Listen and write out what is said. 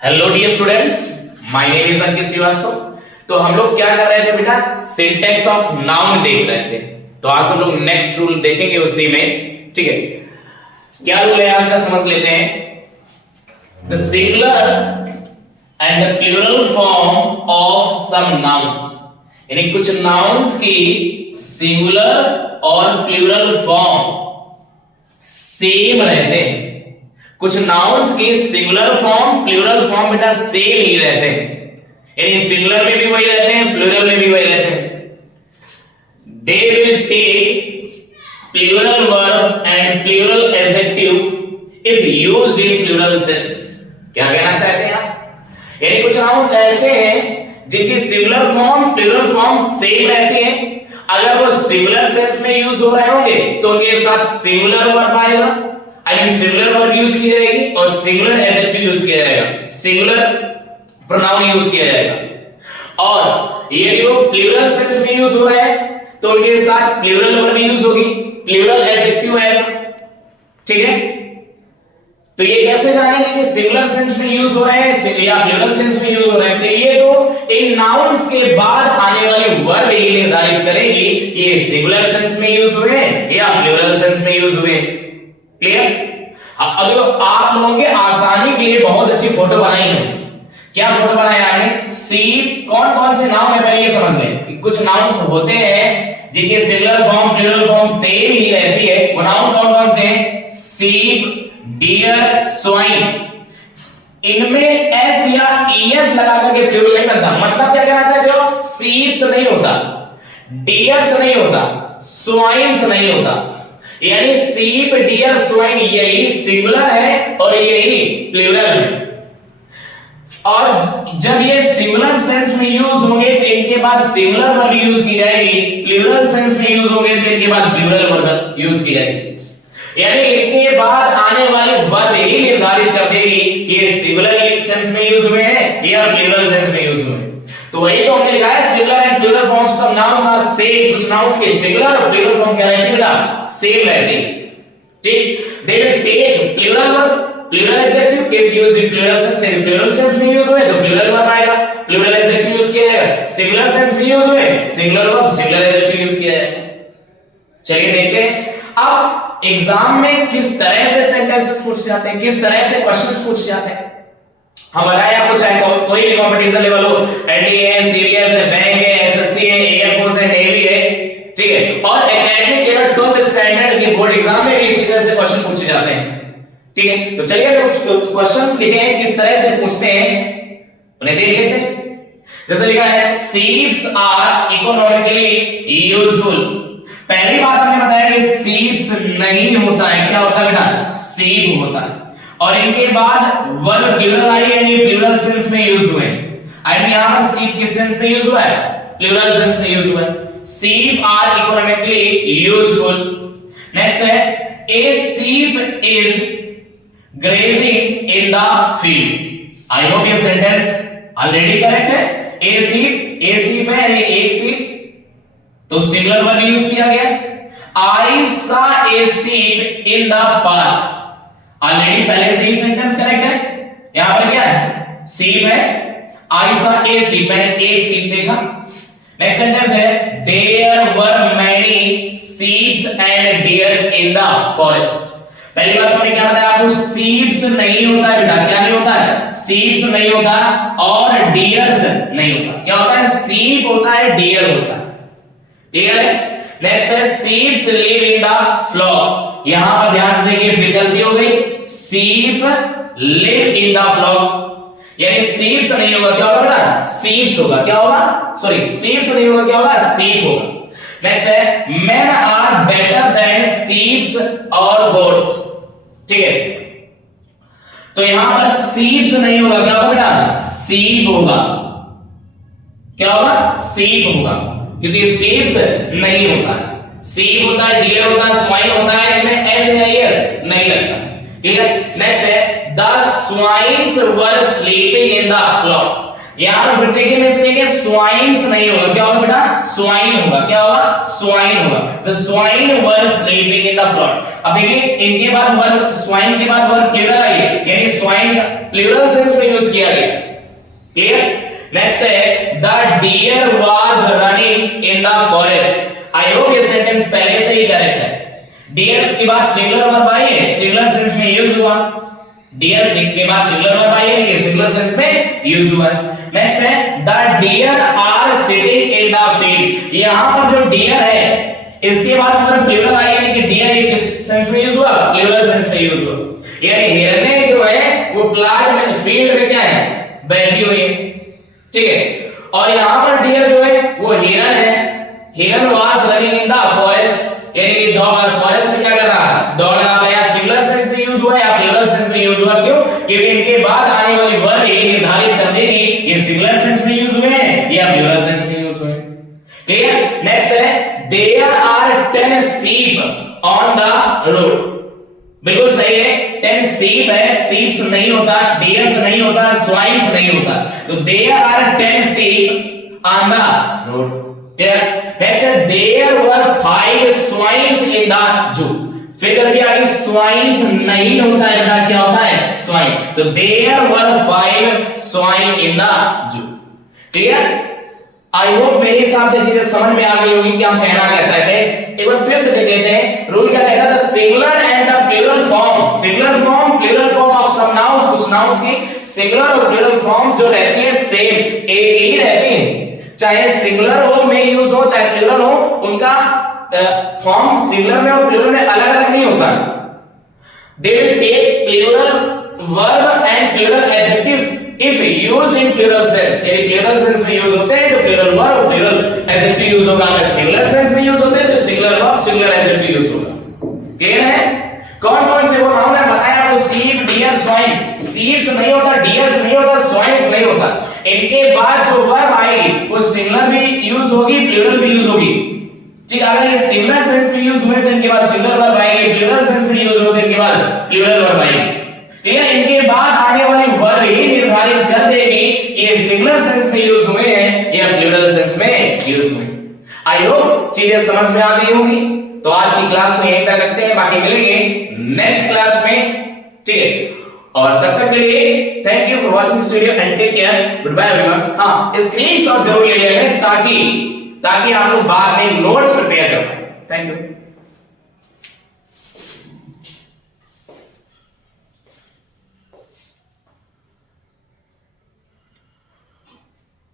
Hello dear students, my name is Ankit Srivastava. तो हम लोग क्या कर रहे थे बेटा, सिंटैक्स ऑफ नाउन देख रहे थे। तो आज हम लोग नेक्स्ट रूल देखेंगे उसी में। ठीक है, क्या रूल है आज का समझ लेते हैं। The singular and the plural form of some nouns, यानी कुछ नाउन्स की सिंगुलर और प्लूरल फॉर्म सेम रहते हैं। कुछ नाउन्स के सिंगुलर फॉर्म प्लूरल फॉर्म बेटा सेम ही रहते हैं, यानी सिंगुलर में भी वही रहते हैं, प्लूरल में भी वही रहते हैं। They will take plural verb and plural adjective if used in plural sense. क्या कहना चाहते हैं आप? यानी कुछ नाउन्स ऐसे हैं जिनकी singular form plural form same रहती है। अगर वो सिंगुलर सेंस में यूज हो रहे होंगे तो उनके साथ सिंगुलर वर्ब आएगा, सिंगुलर वर्ब यूज की जाएगी और सिंगुलर एडजेक्टिव यूज किया जाएगा, सिंगुलर प्रोनाउन यूज किया जाएगा। और यदि वो प्लूरल सेंस में यूज हो रहा है तो उनके साथ प्लूरल वर्ब यूज होगी, प्लूरल एडजेक्टिव आएगा। ठीक है, तो ये कैसे जानेंगे कि सिंगुलर सेंस में यूज हो रहा है या प्लूरल सेंस में यूज हो रहा है? तो ये तो इन नाउन्स के बाद आने वाली वर्ब ही निर्धारित करेगी कि ये सिंगुलर सेंस में यूज हुए या प्लूरल सेंस में यूज हुए। क्लियर? अब आप लोगों के आसानी के लिए बहुत अच्छी फोटो बनाई है। क्या फोटो बनाया आपने? सीप। कौन कौन से नाउन है पहले ये समझ लें कि कुछ नाउन्स होते हैं जिनके singular form plural form same ही रहती है। वो नाउन कौन कौन से हैं? Sheep, deer, swine. इनमें एस या ईएस लगा करके प्लूरल नहीं बनता। मतलब क्या कहना चाहते हो? सीप्स नहीं होता, डियर्स नहीं होता, स्वाइन्स नहीं होता। यानी सीप, डियर, स्वाइन यही सिंगुलर है और यही प्लूरल है। और जब ये सिंगुलर सेंस में यूज होंगे तो इनके बाद सिंगुलर वर्ब यूज की जाएगी, प्लूरल सेंस में यूज होंगे तो इनके बाद प्लूरल वर्ब यूज की जाएगी। यानी इनके बाद आने वाली वर्ब ही निर्धारित कर देगी कि ये सिंगुलर सेंस में यूज हुए हैं या प्लूरल सेंस में यूज हुए हैं। तो वही तो हमने लिखा है, singular and plural forms of nouns are same. कुछ नाउन्स के सिंगुलर और प्लूरल फॉर्म क्या रहती है बेटा? सेम रहती है। ठीक, they will take plural verb, plural adjective if used in plural sense. यदि प्लूरल सेंस में यूज हुए तो प्लूरल वर्ब आएगा, प्लूरल एडजेक्टिव यूज किया जाएगा। सिंगुलर सेंस में यूज हुए singular verb, singular adjective use किया जाएगा। चलिए देखते हैं अब एग्जाम में किस तरह से सेंटेंसेस पूछ जाते हैं, किस तरह से क्वेश्चंस पूछ जाते हैं। हम बताएं आपको, चाहे कोई भी कंपटीशन लेवल हो, एनडीए है, सीडीएस है, बैंक है, एसएससी है, एयरफोर्स है, नेवी है, ठीक है, और एकेडमिक लेवल 12th स्टैंडर्ड के बोर्ड एग्जाम में भी इसी तरह से क्वेश्चन पूछे जाते हैं। ठीक है, तो चलिए हम कुछ क्वेश्चंस लिखे हैं किस तरह से पूछते हैं, उन्हें देख लेते हैं। जैसे लिखा है, सीप्स आर इकोनॉमिकली यूजफुल। पहली बात हमने बताया कि सीप्स नहीं होता है। क्या होता है बेटा? सीप होता है। और इनके बाद वर्ब प्लूरल आई, यानी प्लूरल सेंस में यूज हुए। एंड यहां पर सीप किस सेंस में यूज हुआ है? प्लूरल सेंस में यूज हुआ है। सीप आर इकोनॉमिकली यूजफुल। नेक्स्ट है, a sheep is grazing in the field. I hope ये सेंटेंस ऑलरेडी करेक्ट है। ए सीप है यानी एक सीप, तो सिंगुलर वर्ब यूज किया गया। आई सा ए सीप इन द पार्क। ऑलरेडी पहले से ही सेंटेंस करेक्ट है। यहां पर क्या है? सीप है, आई सा ए सीप, मैंने एक सीप देखा। नेक्स्ट सेंटेंस है, there were many sheeps and deers in the forest. पहली बात हमने क्या बताया आपको? सीप्स नहीं होता है बेटा। क्या नहीं होता है? सीप्स नहीं होता और डियर्स नहीं होता। क्या होता है? सीप होता है, डियर होता है। क्लियर है? नेक्स्ट है, सीप्स लिव इन द फ्लॉक। यहां पर ध्यान से देखिए, फिर गलती हो गई। सीप लिव इन द फ्लॉक, यानी सीप्स नहीं होगा, क्या होगा बेटा? सीप्स होगा। क्या होगा? सॉरी, सीप्स नहीं होगा, क्या होगा? सीप होगा। नेक्स्ट है, मेन आर बेटर देन सीप्स और गोट्स। ठीक है, तो यहां पर सीप्स नहीं होगा, क्या होगा बेटा? सीप होगा। क्या होगा? सीप होगा, क्योंकि सीप्स नहीं होता है। सीप होता है, डियर होता है, स्वाइन होता है, इनमें एस या एस नहीं लगता। क्लियर? नेक्स्ट है, the swines were sleeping in the flock. यहां पर फिर देखिए मिस्टेक है, स्वाइन्स नहीं होगा, क्या होगा बेटा, स्वाइन होगा, क्या होगा, स्वाइन होगा। The swine were sleeping in the plot. अब देखिए इनके बाद वर, स्वाइन के बाद वर प्लूरल आई है, यानी स्वाइन का प्लूरल सेंस में यूज किया गया। क्लियर? नेक्स्ट है the deer was running in the forest. I hope ये सेंटेंस पहले से ही करेक्ट है। डियर के बाद सिंगुलर वर्ब आई है, सिंगुलर सेंस में यूज हुआ। डियर के बाद सिंगुलर वर्ब आई है, सिंगुलर सेंस में यूज हुआ। नेक्स्ट है the deer are sitting in the field. यहां पर जो डियर है इसके बाद हमारा प्लूरल आई, यानी कि डियर एक सेंस में यूज हुआ, प्लूरल सेंस में यूज हुआ। यानी हिरने जो है वो प्लाट में, फील्ड में क्या है, बैठी हुई है। ठीक है, और यहां पर डियर जो है वो हिरन है। हिरन was running in the forest, यानी कि फॉरेस्ट में क्या कर रहा है, दौड़ रहा था। या सिंगुलर सेंस में यूज हुआ या प्लूरल सेंस में यूज हुआ, क्यों, क्योंकि इनके बाद आने वाली वर्ब ये निर्धारित कर देगी ये सिंगुलर सेंस में यूज हुए हैं या प्लूरल सेंस में यूज हुए। क्लियर? नेक्स्ट है there are 10 sheep on the road. बिल्कुल सही है, 10 sheep है, sheep नहीं होता, deers नहीं होता, swines नहीं होता, तो there are 10 sheep on the road। Clear? Next है there were 5 swines in the zoo। फिर गलती आ गई, swines नहीं होता है बेटा, क्या होता है, swine। तो there were 5 swine in the zoo। Clear? I hope मेरे हिसाब से चीजें समझ में आ गई होगी कि हम कहना क्या चाहते हैं। एक बार फिर से देख लेते हैं। रूल क्या कहता है, the singular and the plural form, singular form, plural form of some nouns, कुछ नाउन्स की सिंगुलर और प्लूरल फॉर्म जो रहती है सेम, एक ही रहती है। चाहे सिंगुलर हो में यूज हो, चाहे प्लूरल हो, उनका फॉर्म सिंगुलर में और प्लूरल में अलग अलग नहीं होता। They will take plural verb and plural adjective if used in plural sense। यदि प्लूरल सेंस में यूज होते हैं तो प्लूरल वर्ब और प्लूरल एडजेक्टिव यूज होगा। अगर सिंगुलर सेंस में यूज होते हैं तो singular verb, singular adjective use होगा। क्लियर है? कौन कौन से वो नाउन है बताया आपको, शीप, डियर, स्वाइन। शीप्स नहीं होता, डियर्स नहीं होता, स्वाइन्स नहीं होता। इनके बाद जो वर्ब आएगी वो सिंगुलर भी यूज होगी, प्लूरल भी यूज होगी। ठीक, अगर ये सिंगुलर सेंस में यूज हुए तो इनके बाद सिंगुलर वर्ब आएगी, प्लूरल सेंस में यूज हुए तो इनके बाद प्लूरल वर्ब आएगी। ठीक है, इनके बाद आने वाली वर्ब ही निर्धारित कर देगी कि ये सिंगुलर सेंस में यूज हुए हैं या प्लूरल सेंस में यूज हुए। आई होप चीजें समझ में आ गई होंगी। तो आज की क्लास को यहीं तक रखते हैं, बाकी मिलेंगे नेक्स्ट क्लास में। ठीक है, और तब तक के लिए thank you for watching this video and take care, good bye everyone. हां, स्क्रीनशॉट जरूर ले लें ताकि आप लोग बाद में नोट्स प्रिपेयर कर पाए। Thank you.